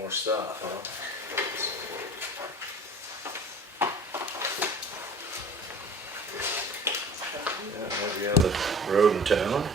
More stuff, huh? Yeah, every other road in town.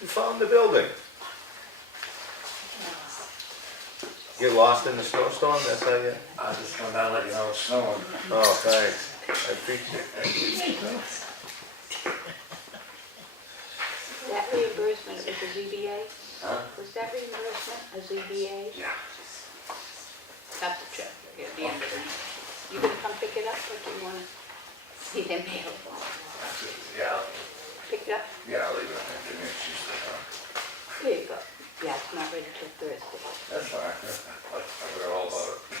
You found the building. Get lost in the snowstorm, that's how you... I just come down and let you know it's snowing. Oh, thanks. I appreciate it. That reimbursement was a ZBA? Huh? Was that reimbursement a ZBA? Yeah. Have to check at the end of the night. You gonna come pick it up or do you wanna? See them mail. Yeah, Pick it up. yeah, I'll leave it in there, give me a cheese. There you go. Yeah, it's not ready till Thursday. That's fine, I forgot all about it.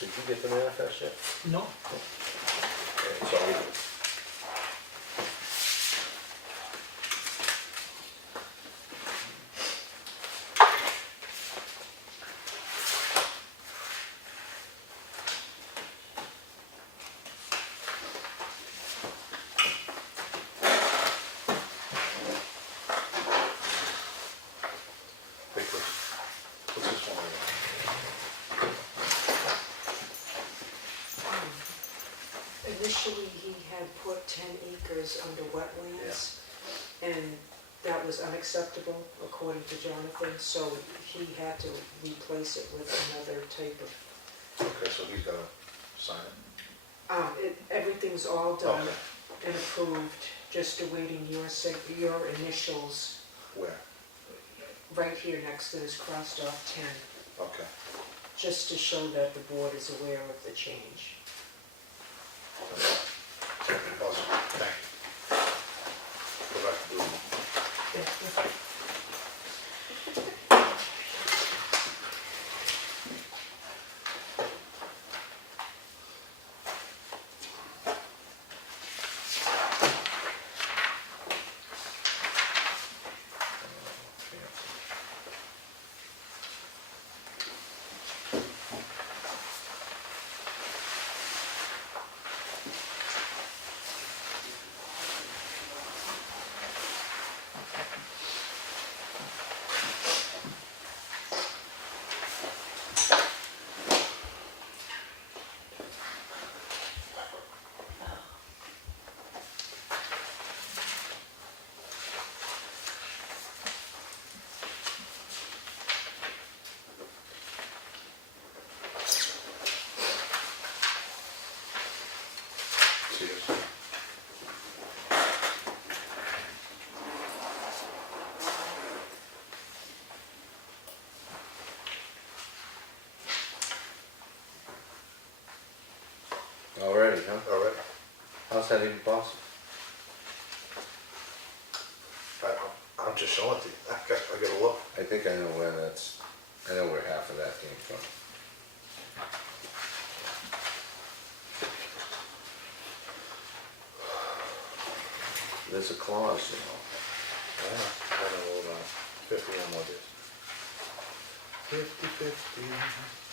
Did you get the manifest yet? No. Okay, so we, Wait, what's this one? Initially, he had put 10 acres under wetlands, and that was unacceptable according to Jonathan, so he had to replace it with another type of, Okay, so he's gotta sign it. everything's all done Okay. and approved, just awaiting your initials Where? right here next to this crossed off 10, Okay. just to show that the board is aware of the change. Awesome, thank you. Go back to doing it. Cheers. already, huh? All right. How's that even possible? I'm just showing it to you. I gotta look. I think I know where that's, I know where half of that came from. There's a clause, you know. I don't know, 50 on what it is. 50-50.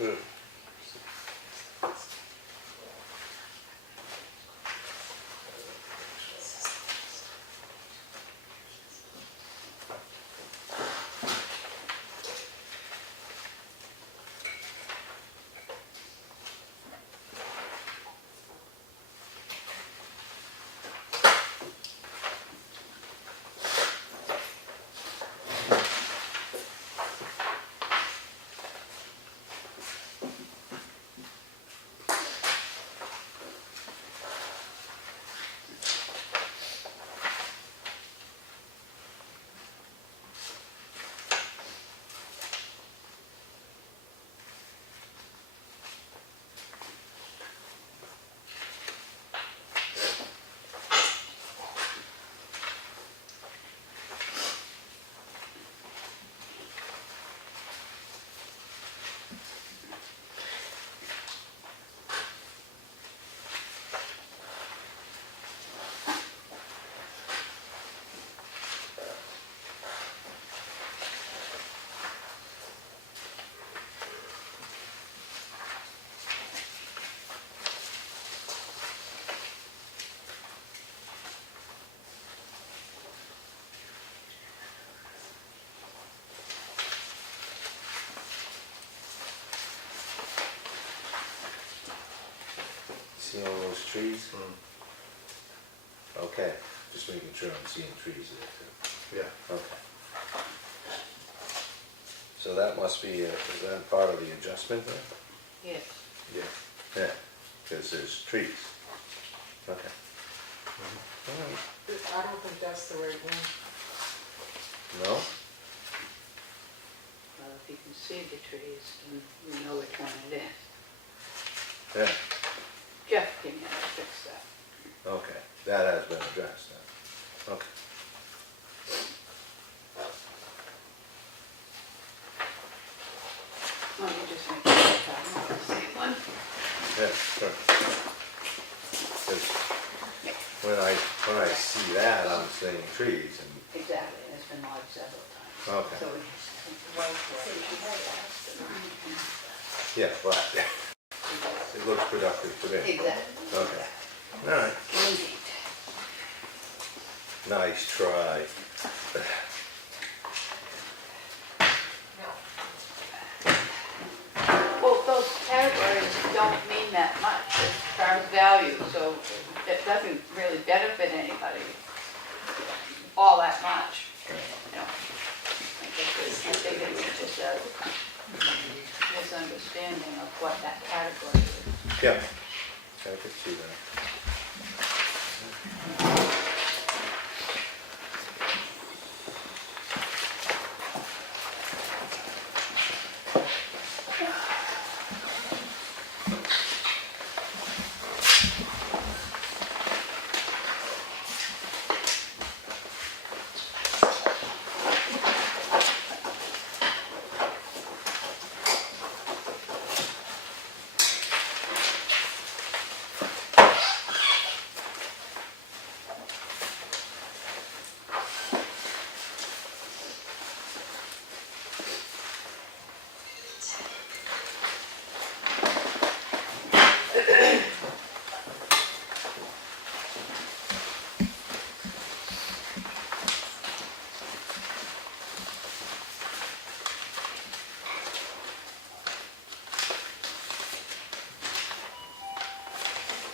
Good. See all those trees? Mm. Okay, just making sure I'm seeing trees there too. Yeah. Okay. So that must be, is that part of the adjustment then? Yes. Yeah. Yeah, because there's trees. Okay. All right. I don't think that's the right one. No? Well, if you can see the trees, then you know which one it is. Yeah, Jeff came in and fixed that. okay, that has been addressed then. Okay. Let me just make sure I'm not the same one. Yeah, sure. 'Cause when I see that, I'm seeing trees and, Exactly, and it's been logged several times. okay. So we just wait for it. Yeah, but it looks productive to me. Exactly. Okay. All right, Indeed. nice try. Well, those categories don't mean that much as far as value, so it doesn't really benefit anybody all that much. You know, I think it's just a misunderstanding of what that category is. Yeah, I could see that.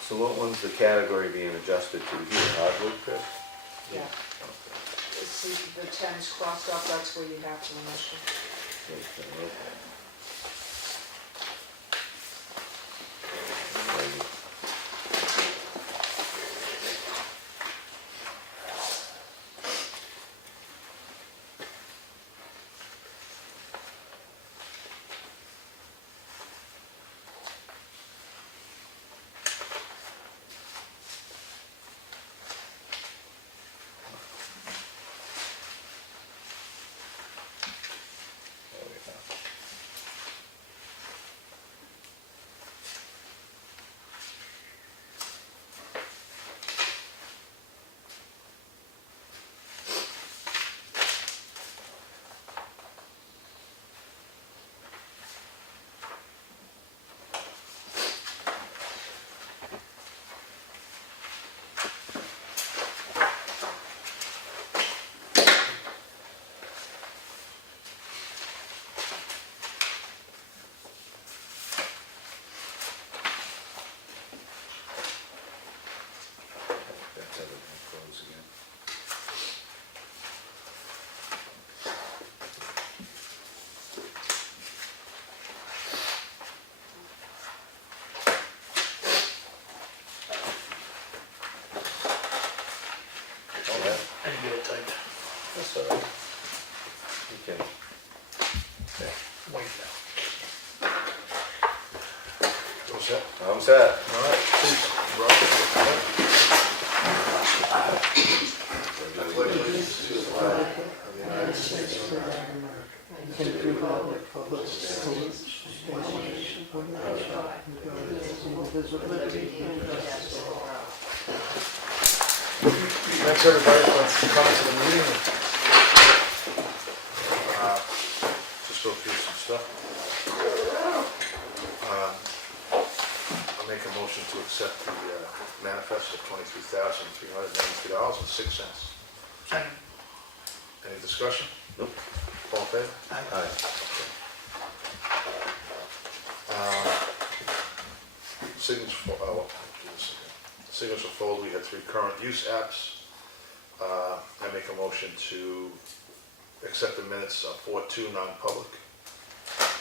So what one's the category being adjusted to here, hardwood, Chris? Yeah. See the 10's crossed off, that's where you have to initial. Okay. There we go. set? I'm set. All right, please, Robert. I pledge allegiance to the flag of the United States of America, and to the republic for which it stands, one nation, under God, indivisible, with liberty and justice for all. Thanks, everybody, for coming to the meeting. Just go through some stuff. I'll make a motion to accept the manifest of $23,393.06. Second. Any discussion? Nope. All in favor? Aye. Signature folder, we had 3 current use apps. I make a motion to accept the minutes of 4-2 non-public.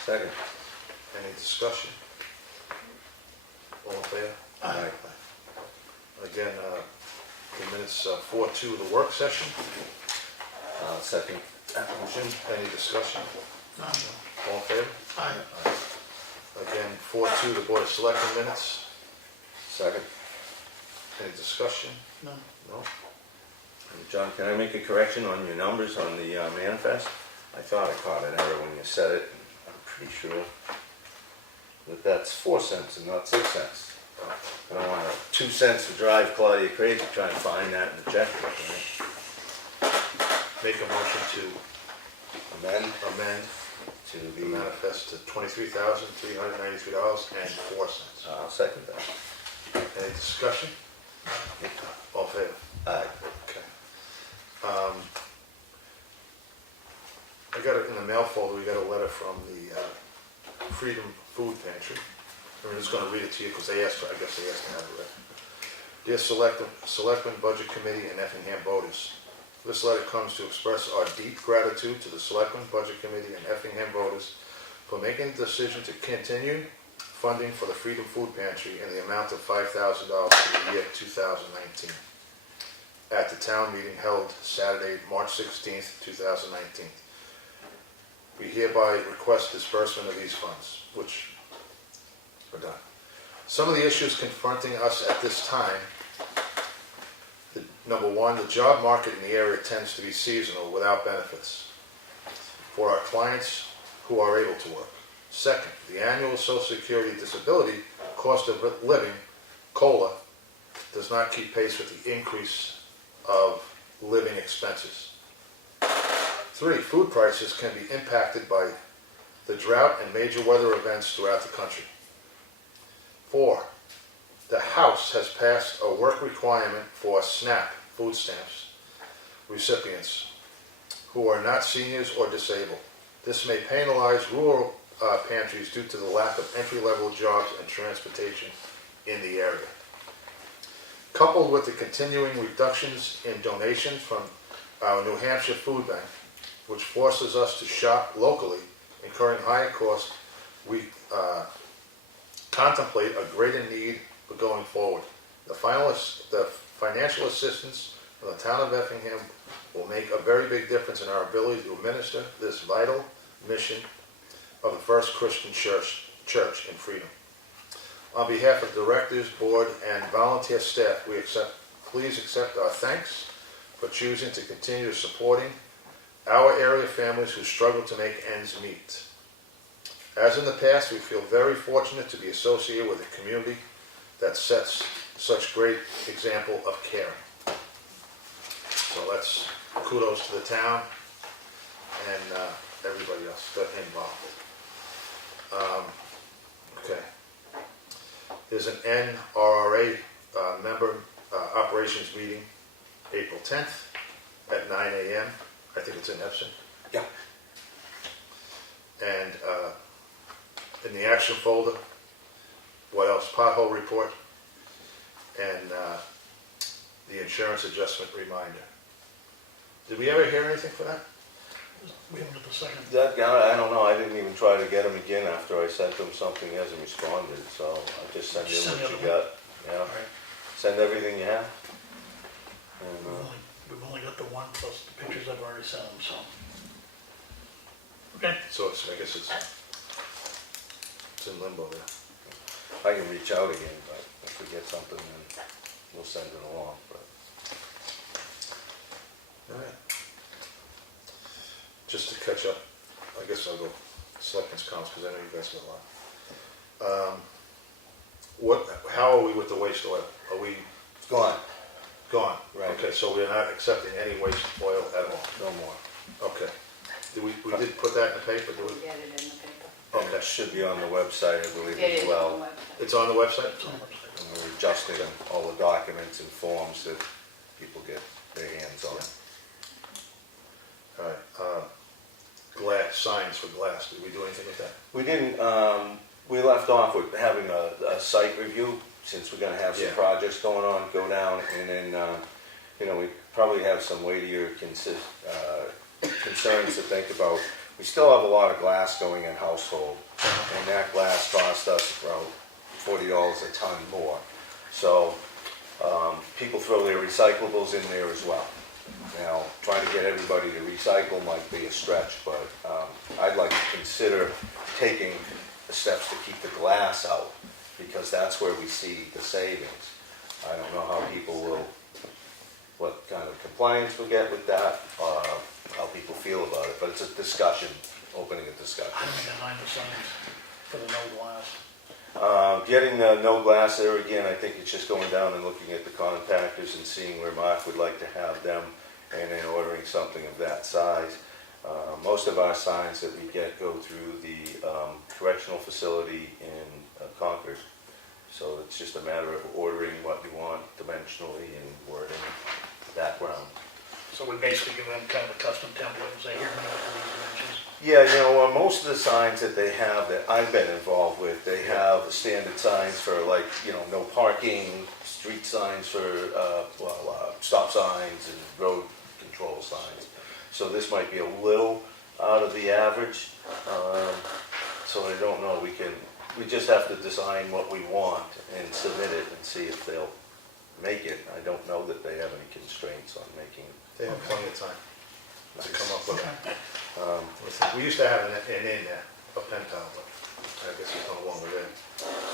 Second. Any discussion? All in favor? Aye. Again, the minutes 4-2 of the work session. Second. Motion. Any discussion? None. All in favor? Aye. Again, 4-2 the Board of Selectmen minutes. Second. Any discussion? None. No? John, can I make a correction on your numbers on the manifest? I thought I caught an error when you said it. I'm pretty sure that that's 4 cents and not 6 cents. I don't want 2 cents to drive Claudia crazy trying to find that in the checkbook, right? Make a motion to Amend amend to the the, manifest to $23,393.04. I'll second that. Any discussion? All in favor? Aye. Okay. I got it in the mail folder, we got a letter from the Freedom Food Pantry. I'm just gonna read it to you because they asked for, I guess they asked to have it read. Dear Selectmen Budget Committee and Effingham voters, this letter comes to express our deep gratitude to the Selectmen Budget Committee and Effingham voters for making the decision to continue funding for the Freedom Food Pantry in the amount of $5,000 for the year 2019 at the town meeting held Saturday, March 16th, 2019. We hereby request disbursement of these funds, which are done. Some of the issues confronting us at this time, number one, the job market in the area tends to be seasonal without benefits for our clients who are able to work. Second, the annual Social Security disability cost of living, COLA, does not keep pace with the increase of living expenses. 3, food prices can be impacted by the drought and major weather events throughout the country. 4, the House has passed a work requirement for SNAP, food stamps, recipients who are not seniors or disabled. This may penalize rural pantries due to the lack of entry-level jobs and transportation in the area. Coupled with the continuing reductions in donations from our New Hampshire Food Bank, which forces us to shop locally, incurring higher costs, we contemplate a greater need for going forward. The financial assistance from the town of Effingham will make a very big difference in our ability to administer this vital mission of the First Christian Church in Freedom. On behalf of directors, board, and volunteer staff, please accept our thanks for choosing to continue supporting our area families who struggle to make ends meet. As in the past, we feel very fortunate to be associated with a community that sets such great example of caring. So that's kudos to the town and everybody else involved. Okay. There's an NRRA member operations meeting April 10th at 9 a.m. I think it's in Epsom. Yeah. And in the action folder, what else? Pothole report and the insurance adjustment reminder. Did we ever hear anything for that? We haven't got the second. That guy, I don't know, I didn't even try to get him again after I sent him something, he hasn't responded, so I just send Just him send what the you other got. Yeah, All right. send everything you have. And, We've only got the one plus the pictures I've already sent them, so. Okay. So I guess it's in limbo there. I can reach out again, but if we get something, then we'll send it along, but. All right. Just to catch up, I guess I'll go Selectmen's comments, because I know you guys got a lot. How are we with the waste oil? Are we It's gone, gone? Right. Okay, so we're not accepting any waste oil at all? no more. Okay. We did put that in the paper, do we? Get it in the paper. And it should be on the website, I believe, It is as on the well. website. It's on the website? And we're adjusting all the documents and forms that people get their hands on. All right. Glass, signs for glass, did we do anything with that? We didn't, we left off with having a site review, since we're gonna have some Yeah. projects going on, go down, and then, we probably have some weightier concerns to think about. We still have a lot of glass going in household, and that glass cost us about $40 a ton more. So, people throw their recyclables in there as well. Now, trying to get everybody to recycle might be a stretch, but I'd like to consider taking the steps to keep the glass out, because that's where we see the savings. I don't know how people will, what kind of compliance we'll get with that, how people feel about it, but it's a discussion, opening a discussion. I'm behind the signs for the no glass. Getting no glass there again, I think it's just going down and looking at the compactors and seeing where Mark would like to have them, and then ordering something of that size. Most of our signs that we get go through the correctional facility in Concord. So it's just a matter of ordering what you want dimensionally and wording, background. So we basically give them kind of a custom template and say, here, we have these dimensions. Yeah, most of the signs that they have that I've been involved with, they have standard signs for like, no parking, street signs for, stop signs and road control signs. So this might be a little out of the average. So I don't know, we just have to design what we want and submit it and see if they'll make it. I don't know that they have any constraints on making. They have plenty of time to come up with it. Okay. We used to have an in there, a pen pal, but I guess it's no longer there.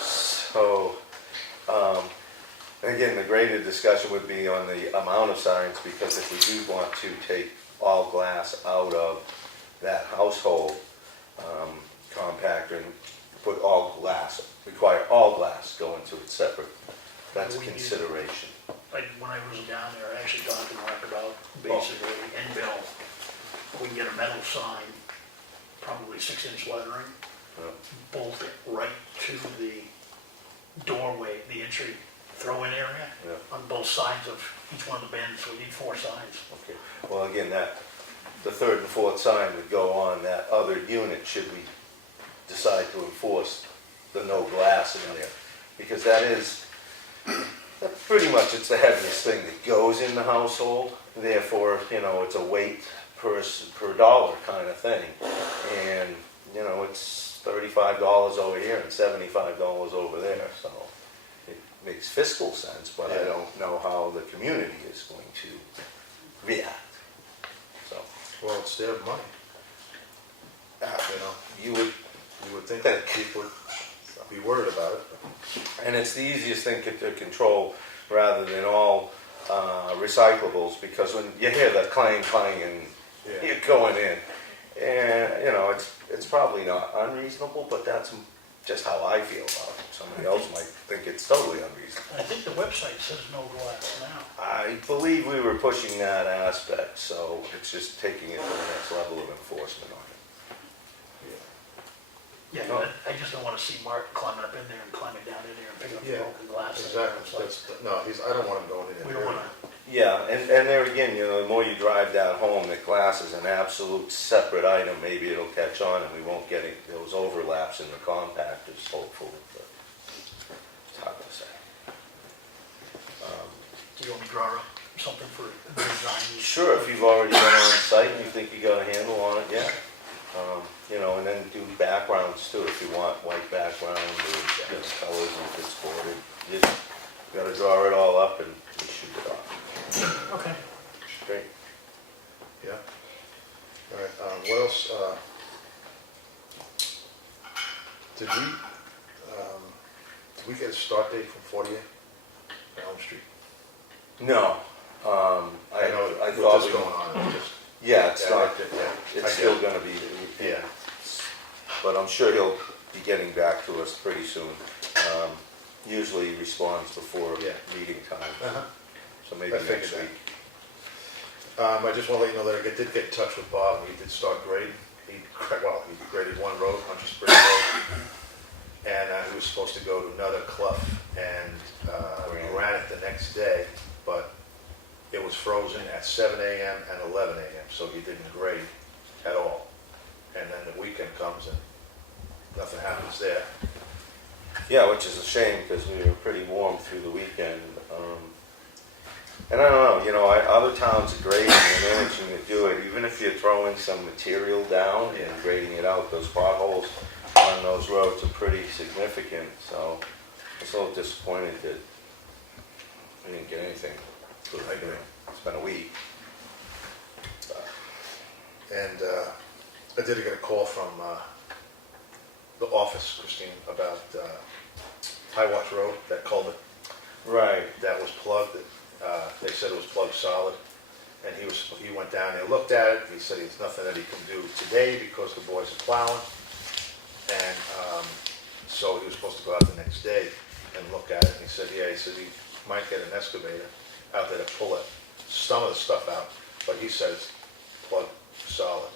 So, again, the greater discussion would be on the amount of signs, because if we do want to take all glass out of that household compactor and put all glass, require all glass go into it separate, that's a consideration. Like, when I was down there, I actually talked to Mark about basically, and Bill, we can get a metal sign, probably 6-inch lettering, bolt it right to the doorway, the entry throw-in area, Yeah. on both sides of each one of the bins. We need 4 signs. Okay, well, again, the third and fourth sign would go on that other unit should we decide to enforce the no glass in there. Because that is, pretty much it's the heaviest thing that goes in the household. Therefore, it's a weight per dollar kind of thing. And, it's $35 over here and $75 over there, so it makes fiscal sense, but I don't know how the community is going to react. So, Well, it's their money, you would, you would think that people would be worried about it. and it's the easiest thing to control rather than all recyclables, because when you hear the clang and Yeah. you're going in, and it's probably not unreasonable, but that's just how I feel about it. Somebody else might think it's totally unreasonable. I think the website says no glass now. I believe we were pushing that aspect, so it's just taking it to the next level of enforcement on it. Yeah, No. but I just don't want to see Mark climbing up in there and climbing down in there and picking up the Yeah, broken glass. exactly. I don't want him going in there. We don't want to, Yeah, and there again, the more you drive that home, that glass is an absolute separate item. Maybe it'll catch on and we won't get those overlaps in the compactors, hopefully, but it's hard to say. do you want me to draw up something for design? Sure, if you've already been on site and you think you got a handle on it, yeah. And then do backgrounds too, if you want white background or colors if it's bordered. You gotta draw it all up and you shoot it off. Okay. Great. Yeah. All right, what else? Did we Did we get a start date from 48 Elm Street? No, I know I what's thought we, going on, it's just, yeah, it's yeah, not, yeah, it's still gonna be, yeah. but I'm sure he'll be getting back to us pretty soon. Usually he responds before Yeah. meeting time, Uh-huh. so maybe I figured next that. week. I just want to let you know that I did get in touch with Bob, and he did start grading. He graded one road, Hunter Spring Road, and he was supposed to go to another clough and granite the next day, but it was frozen at 7 a.m. and 11 a.m., so he didn't grade at all. And then the weekend comes and nothing happens there. Yeah, which is a shame, because we were pretty warm through the weekend. And I don't know, other towns are grading and managing to do it, even if you're throwing some material down and grading it out, those potholes on those roads are pretty significant, so I was a little disappointed that we didn't get anything. I agree. It's been a week. And I did get a call from the office, Christine, about High Watch Road, that culvert Right. that was plugged. They said it was plugged solid, and he went down there, looked at it. He said there's nothing that he can do today because the boys are plowing, and so he was supposed to go out the next day and look at it. And he said, yeah, he said he might get an excavator out there to pull it, some of the stuff out, but he said it's plugged solid.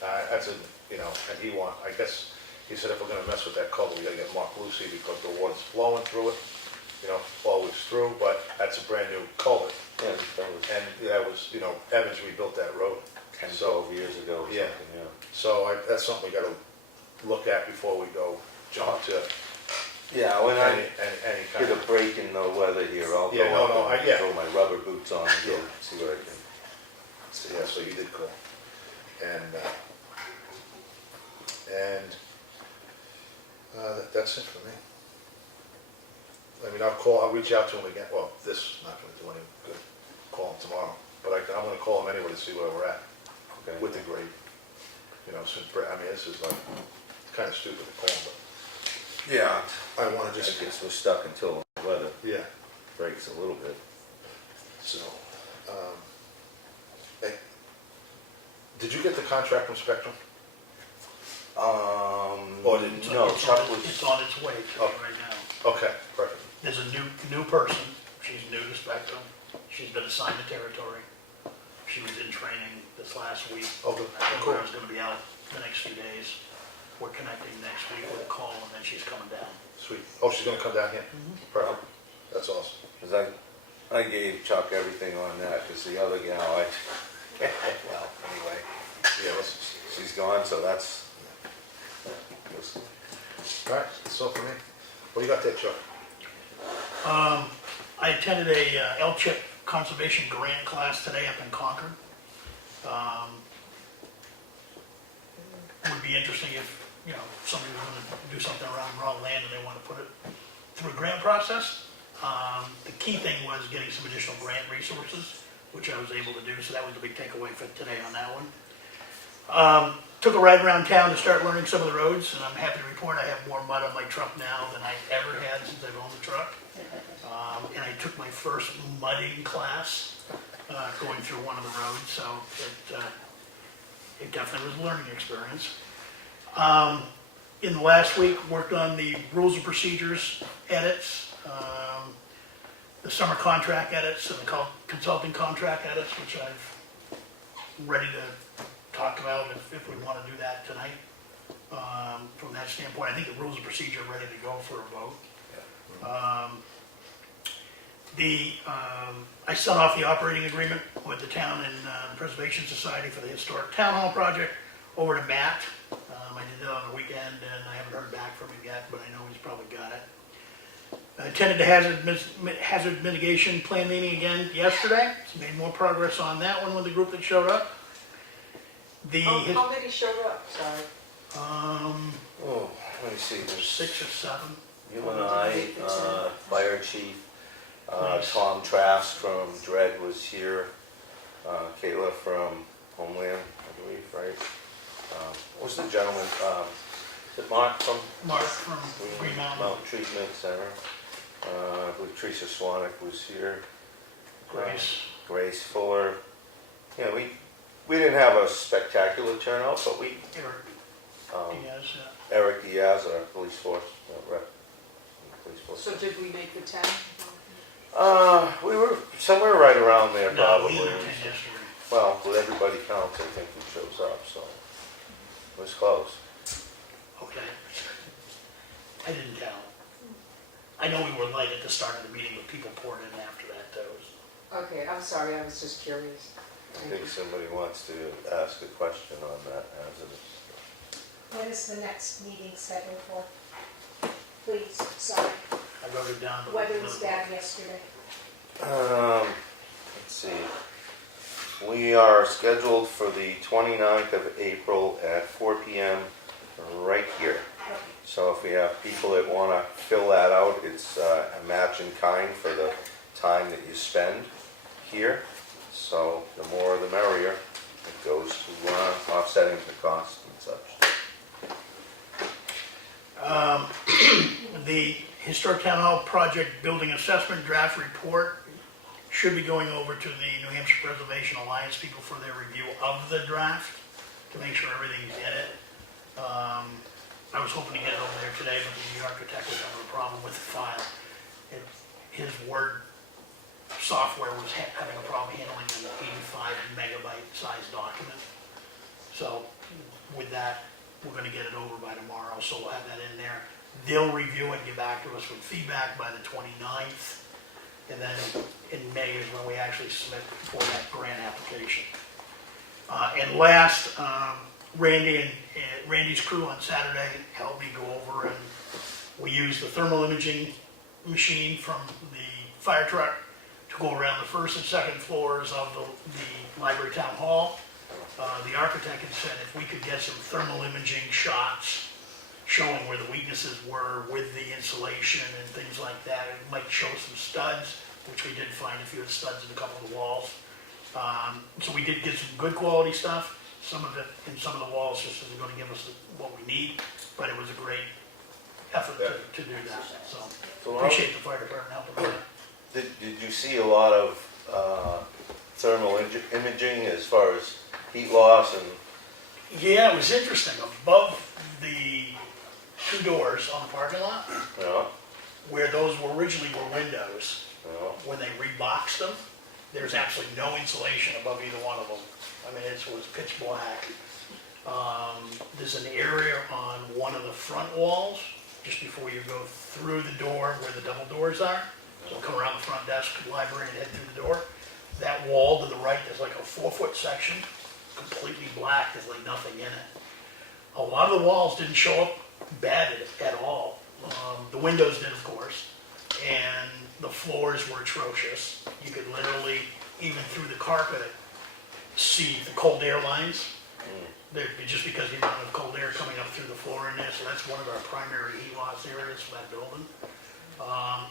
That's a, and I guess he said if we're gonna mess with that culvert, we gotta get Mark Lucy because the water's flowing through it, always through, but that's a brand new culvert. Yeah, that was And that was, Evans rebuilt that road. 10, So, 12 years ago or Yeah. something, yeah. so that's something we gotta look at before we go jump to Yeah, when I any kind get a of, break in the weather here, I'll go Yeah, no, up and yeah. throw my rubber boots on and go Yeah. see what I can see. yeah, so you did call. And that's it for me. I mean, I'll reach out to him again, well, this is not gonna do any good, call him tomorrow, but I'm gonna call him anyway to see where we're at Okay. with the grade. Since, this is like, kinda stupid to call him, Yeah, but I wanna I just, guess we're stuck until the weather yeah, breaks a little bit. so, hey, did you get the contract from Spectrum? Or did- No, It's Chuck on was, It's on its way to Oh. me right now. Okay, perfect. There's a new person, she's new to Spectrum, she's been assigned the territory. She was in training this last week. Oh, good. I think Cool. I was gonna be out the next few days. We're connecting next week with a call, and then she's coming down. Sweet. Oh, she's gonna come down here? Perfect. That's awesome. because I gave Chuck everything on that, because the other gal, well, anyway, Yeah, listen. she's gone, so that's, All right, that's all for me. What do you got there, Chuck? I attended a L-chip conservation grant class today up in Concord. Would be interesting if, somebody was gonna do something around raw land and they wanna put it through a grant process. The key thing was getting some additional grant resources, which I was able to do, so that was the big takeaway for today on that one. Took a ride around town to start learning some of the roads, and I'm happy to report I have more mud on my truck now than I ever had since I've owned the truck. And I took my first mudding class, going through one of the roads, so it definitely was a learning experience. In the last week, worked on the rules and procedures edits, the summer contract edits, and the consulting contract edits, which I'm ready to talk about if we want to do that tonight. From that standpoint, I think the rules of procedure are ready to go for a vote. I sent off the operating agreement with the town and Preservation Society for the Historic Town Hall project over to Matt. I did it on the weekend and I haven't heard back from him yet, but I know he's probably got it. I attended the hazard mitigation plan meeting again yesterday. So made more progress on that one with the group that showed up. How many showed up? Sorry. oh, let me see, there's 6 or 7. you and I, Fire Chief, Nice. Tom Trask from Dread was here, Kayla from Homeland, I believe, right? What was the gentleman, Is it Mark from Mark from Green Mountain, Mountain Treatment Center? I believe Teresa Swanik was here. Grace. Grace Fuller. Yeah, we didn't have a spectacular turnout, but we, Eric Diaz, yeah. Eric Diaz, our police force rep. Police force. So did we make the 10? We were somewhere right around there No, probably. we were 10 yesterday. Well, with everybody counts, I think we shows up, so it was close. Okay. I didn't count. I know we were late at the start of the meeting, but people poured in after that, though. Okay, I'm sorry, I was just curious. I think somebody wants to ask a question on that as it is. When is the next meeting scheduled for? Please, sorry. I wrote it down. but- Weather was bad yesterday. Let's see. We are scheduled for the 29th of April at 4 p.m. right here. Okay. So if we have people that want to fill that out, it's a match in kind for the time that you spend here. So the more the merrier. It goes to offsetting the cost and such. The Historic Town Hall Project Building Assessment Draft Report should be going over to the New Hampshire Preservation Alliance people for their review of the draft, to make sure everything's in it. I was hoping to get it over there today, but the architect was having a problem with the file. His Word software was having a problem handling an 85 megabyte size document. So with that, we're gonna get it over by tomorrow, so we'll have that in there. They'll review it and get back to us with feedback by the 29th. And then in May is when we actually submit for that grant application. And last, Randy's crew on Saturday helped me go over, and we used the thermal imaging machine from the fire truck to go around the first and second floors of the library town hall. The architect had said if we could get some thermal imaging shots showing where the weaknesses were with the insulation and things like that, it might show some studs, which we did find a few of the studs in a couple of the walls. So we did get some good quality stuff. Some of it in some of the walls just isn't going to give us what we need, but it was a great effort to do that. So appreciate the fire department helping with that. Did you see a lot of thermal imaging as far as heat loss and? Yeah, it was interesting. Above the two doors on the parking lot, Yeah, where those originally were windows, yeah. when they reboxed them, there's absolutely no insulation above either one of them. I mean, it was pitch black. There's an area on one of the front walls, just before you go through the door where the double doors are. So come around the front desk, library, and head through the door. That wall to the right, there's like a 4-foot section, completely black, there's like nothing in it. A lot of the walls didn't show up bad at all. The windows did, of course, and the floors were atrocious. You could literally, even through the carpet, see the cold air lines. Just because the amount of cold air coming up through the floor in there, so that's one of our primary heat loss areas for that building.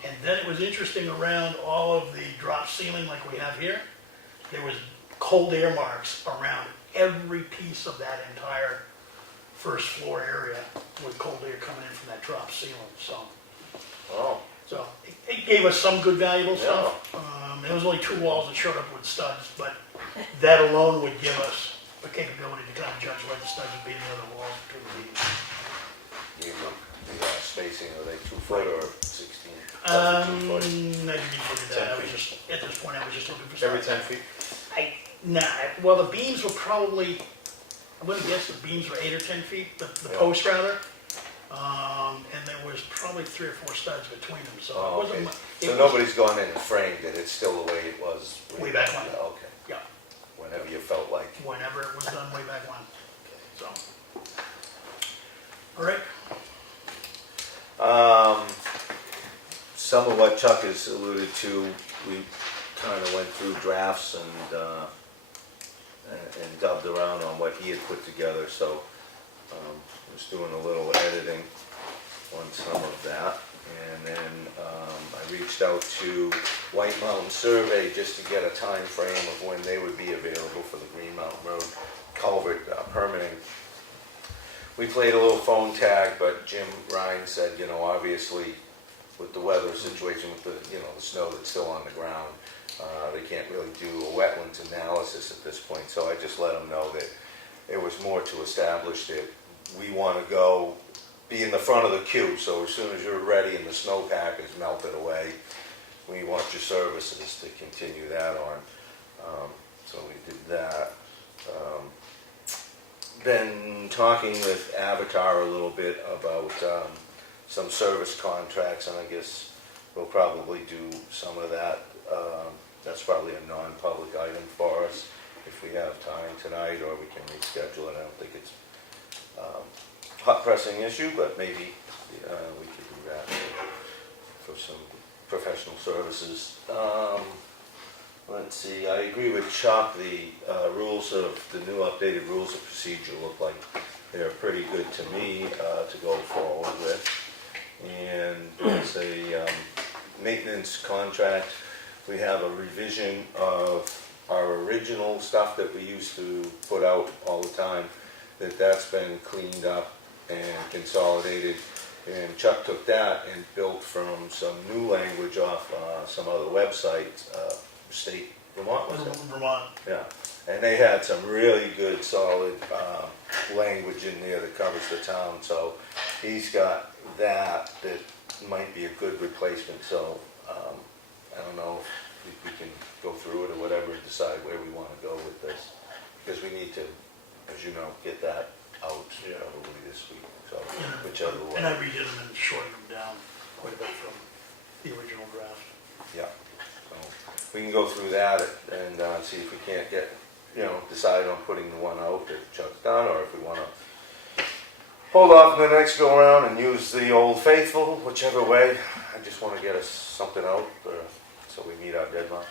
And then it was interesting around all of the drop ceiling like we have here, there was cold air marks around every piece of that entire first floor area with cold air coming in from that drop ceiling, so. Oh, So it gave us some good valuable stuff. There was only 2 walls that showed up with studs, but that alone would give us the capability to kind of judge where the studs would be in the other walls between the the spacing, are they 2 foot or 16? I 2 foot? didn't look at that. I was just, at this point, I was just looking for stuff. Every 10 feet? Well, the beams were probably, I'm gonna guess the beams were 8 or 10 feet, the Yeah. post rather. And there was probably 3 or 4 studs between them, so it Oh, wasn't. okay. mu- it So was- nobody's gone in and framed it, it's still the way it was? Way back when. Yeah, okay, Yeah, whenever you felt like. whenever it was done way back when, so. All right, Some of what Chuck has alluded to, we kind of went through drafts and dubbed around on what he had put together, so was doing a little editing on some of that. And then I reached out to White Mountain Survey just to get a time frame of when they would be available for the Green Mountain Road culvert permitting. we played a little phone tag, but Jim Ryan said, you know, obviously with the weather situation, with the, you know, the snow that's still on the ground, they can't really do a wetlands analysis at this point. So I just let them know that it was more to establish that we want to go be in the front of the queue. So as soon as you're ready and the snowpack is melted away, we want your services to continue that on. So we did that. Been talking with Avatar a little bit about some service contracts, and I guess we'll probably do some of that. That's probably a non-public item for us if we have time tonight, or we can reschedule it. I don't think it's hot pressing issue, but maybe we could do that for some professional services. Let's see, I agree with Chuck, the new updated rules of procedure look like they're pretty good to me to go forward with. And there's a maintenance contract. We have a revision of our original stuff that we used to put out all the time, that's been cleaned up and consolidated. And Chuck took that and built from some new language off some other websites, State Vermont, was it? Vermont. Yeah, and they had some really good, solid language in there that covers the town. So he's got that might be a good replacement. So I don't know if we can go through it or whatever and decide where we want to go with this, because we need to, as you know, get that out probably this week. So whichever way. And I redid them and shortened them down quite a bit from the original draft. Yeah. So we can go through that and see if we can't get, decide on putting the one out that Chuck's done, or if we want to hold off on the next go around and use the old faithful, whichever way. I just want to get us something out so we meet our deadlines.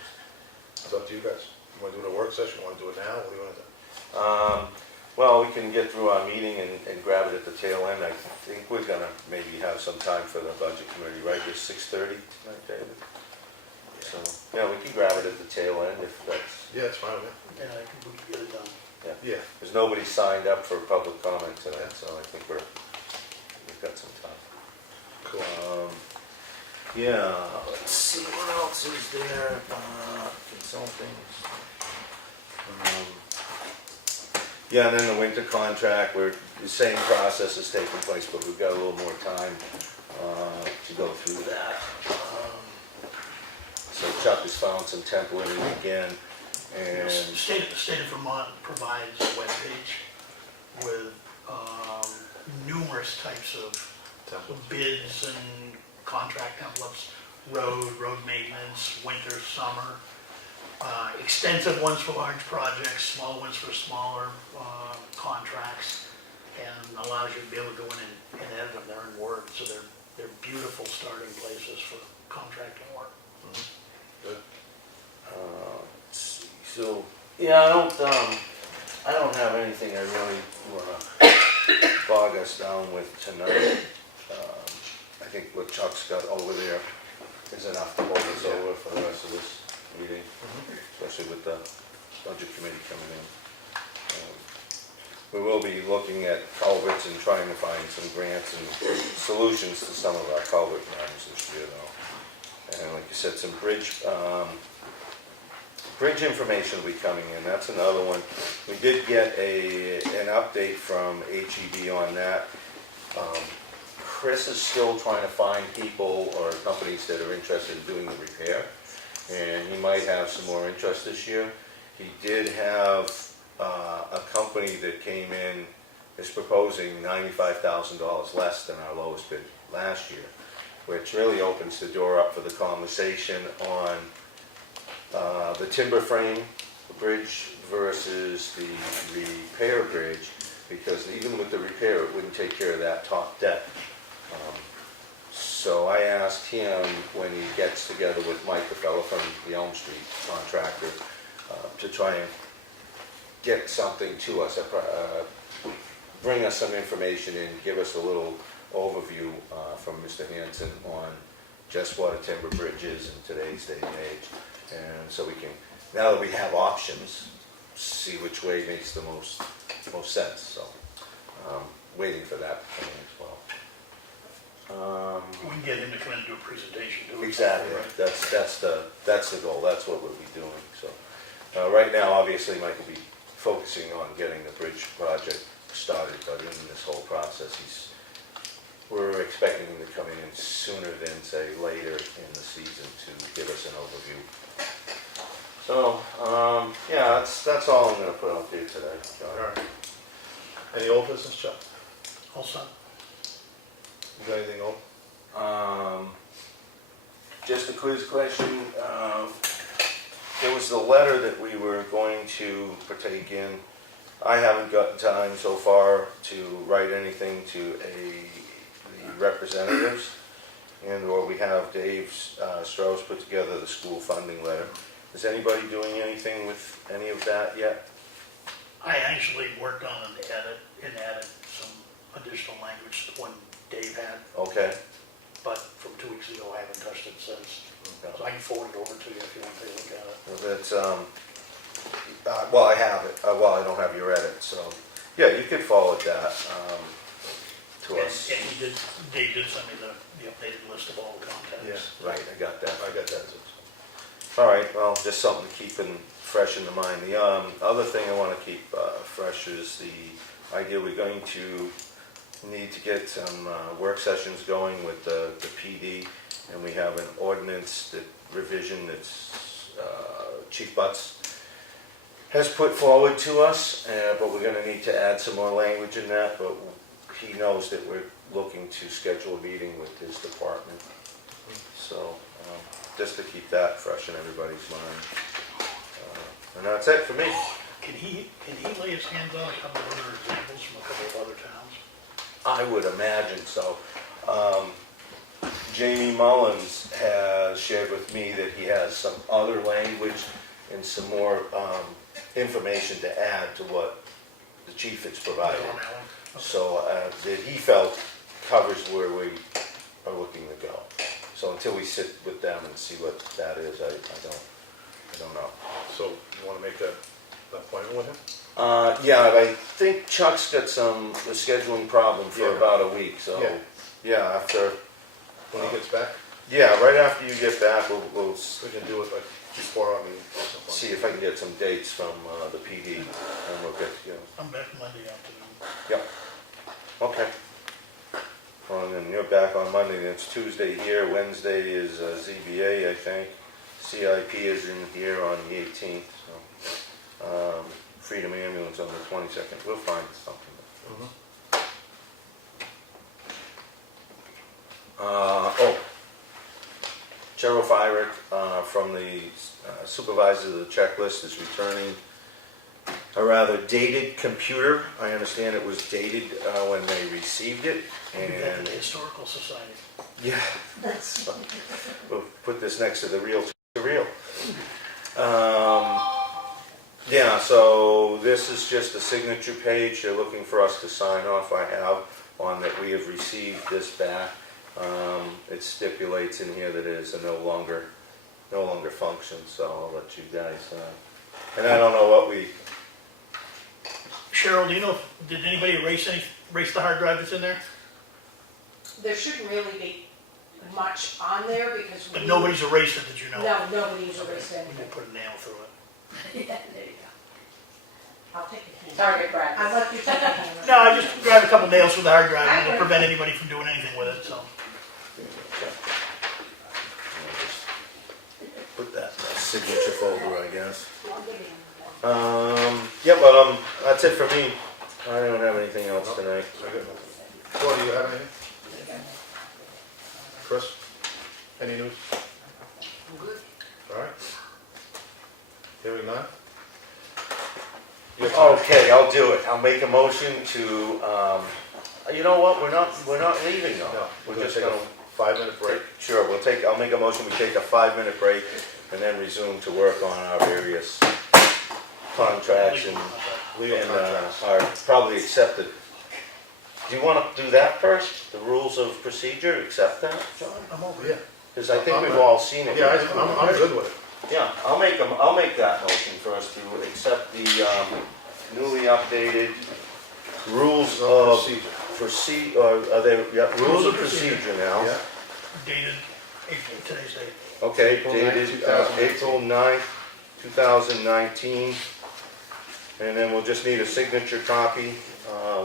It's up to you guys. You want to do it in a work session? You want to do it now? What do you want to do? Well, we can get through our meeting and grab it at the tail end. I think we're going to maybe have some time for the budget committee, right? It's 6:30 tonight, David? So, yeah, we can grab it at the tail end if that's... Yeah, it's fine with me. Yeah, we can get it done. Yeah. There's nobody signed up for public comment tonight, so I think we've got some time. Cool. Yeah, let's see, what else is there? Consulting. Yeah, and then the winter contract, where the same process is taking place, but we've got a little more time to go through that. So Chuck has found some templating again, and The state of Vermont provides a webpage with numerous types of bids and contract templates, road maintenance, winter, summer, extensive ones for large projects, small ones for smaller contracts, and allows you to be able to go in and edit them. They're in Word, so they're beautiful starting places for contracting work. Good. let's see. So yeah, I don't have anything I really want to bog us down with tonight. I think what Chuck's got over there is enough to hold us over for the rest of this meeting, especially with the budget committee coming in. We will be looking at culverts and trying to find some grants and solutions to some of our culvert problems this year, though. And like you said, some bridge information will be coming in. That's another one. We did get an update from HEB on that. Chris is still trying to find people or companies that are interested in doing the repair, and he might have some more interest this year. He did have a company that came in, is proposing $95,000 less than our lowest bid last year, which really opens the door up for the conversation on the timber frame bridge versus the repair bridge, because even with the repair, it wouldn't take care of that top deck. So I asked him, when he gets together with Mike, the fellow from the Elm Street contractor, to try and get something to us, bring us some information and give us a little overview from Mr. Hanson on just what a timber bridge is in today's day and age. And so we can, now that we have options, see which way makes the most sense. So waiting for that to come in as well. We can get him to come in and do a presentation too. Exactly, Right. that's the goal, that's what we'll be doing, so. Right now, obviously, Mike will be focusing on getting the bridge project started, but in this whole process, we're expecting him to come in sooner than, say, later in the season to give us an overview. So, yeah, that's all I'm gonna put out there today, John. All right. Any old business, Chuck? Also, You got anything old? Just a quiz question. There was the letter that we were going to partake in. I haven't gotten time so far to write anything to the representatives, and/or we have Dave Strauss put together the school funding letter. Is anybody doing anything with any of that yet? I actually worked on an edit and added some additional language to the one Dave had, Okay. but from 2 weeks ago, I haven't touched it since. So I can forward it over to you if you want to take a look at it. Well, that's, well, I have it. Well, I don't have your edit, so, yeah, you could forward that to us. And Dave did send me the updated list of all the contacts. Right, I got that. I got that too. All right, well, just something to keep fresh in the mind. The other thing I want to keep fresh is the idea we're going to need to get some work sessions going with the PD, and we have an ordinance revision that's Chief Butts has put forward to us, but we're going to need to add some more language in that, but he knows that we're looking to schedule a meeting with his department. So, just to keep that fresh in everybody's mind. And that's it for me. Can he lay his hands on a couple of other examples from a couple of other towns? I would imagine so. Jamie Mullins has shared with me that he has some other language and some more information to add to what the chief has provided. On that one? Okay. So that he felt covers where we are looking to go. So until we sit with them and see what that is, I don't know. So you want to make an appointment with him? Yeah, I think Chuck's got the scheduling problem for Yeah. about a week, so, Yeah. yeah, after, When he gets back? yeah, right after you get back, we'll We can do it like before our meeting. see if I can get some dates from the PD, and we'll get, I'm back Monday afternoon. yep, okay. Well, and then you're back on Monday, and it's Tuesday here, Wednesday is ZBA, I think. CIP is in here on the 18th, so, Freedom Ambulance on the 22nd, we'll find something. Mhm. Cheryl Fyrick from the supervisor of the checklist is returning a rather dated computer. I understand it was dated when they received it, We've got and the Historical Society. yeah, we'll put this next to the real to real. Yeah, so this is just a signature page. They're looking for us to sign off. I have on that we have received this back. It stipulates in here that it is a no longer function, so I'll let you guys, and I don't know what we, Cheryl, do you know, did anybody erase the hard drive that's in there? There shouldn't really be much on there because we... But nobody's erased it, did you know? No, nobody's erased We anything. can put a nail through it. Yeah, there you I'll take a hand. go. Target practice. I'll let you take a hand. No, I just grab a couple nails through the hard drive, and it'll prevent anybody from doing anything with it, so. put that in the signature folder, I guess. I'll give you one. Yeah, but that's it for me. I don't have anything else tonight. Very good. Claudia, you have anything? Chris? Any news? Good. All right. Hearing none? Okay, I'll do it. I'll make a motion to, you know what, we're not leaving though. No, We're we're just gonna gonna, take a 5-minute break. sure, I'll make a motion, we take a 5-minute break and then resume to work on our various contracts and Legal contracts. are probably accepted. Do you want to do that first? The rules of procedure, accept that, John? I'm over Yeah, it. Because I think we've all seen it. yeah, I'm good with it. Yeah, I'll make that motion first to accept the newly updated rules of Procedure. proceed, are there, yeah, rules of procedure now? Yeah, Dated April, today's date. Okay, April 9th, dated 2019. April 9th, 2019. And then we'll just need a signature copy,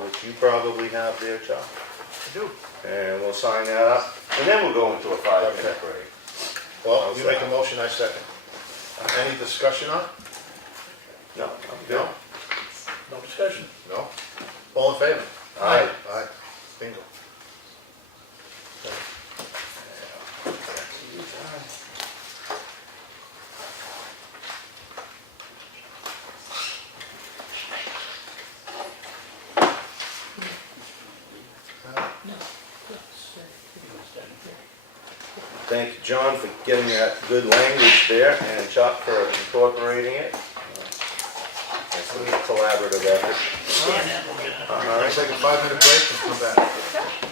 which you probably have there, Chuck. I do. And we'll sign that up, and then we'll go into a 5-minute Okay. break. well, you make a motion, I second. Any discussion on it? No, I'm good. No? No discussion. No? All in favor? Aye. Aye, bingo. Thank you, John, for getting that good language there, and Chuck for incorporating it. It's a collaborative effort. Scan that, we'll get it. All right. Let's take a 5-minute break and come back.